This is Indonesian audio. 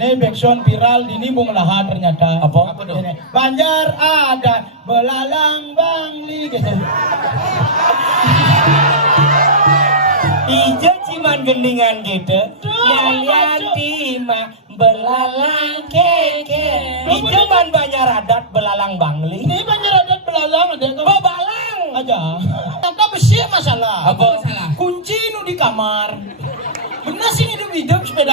Ini backsound viral di Nimbung Laha ternyata. Apa tuh? Ini, Banjar ada belalang bangli gitu. Ijo ciman gendingan gitu. Yang timah belalang keke. Ijo man banyak adat belalang bangli. Ini banjar adat belalang ada kan? Balang Aja. Kata besi masalah. Apa masalah? Kunci nu di kamar. Bener sih hidup sepeda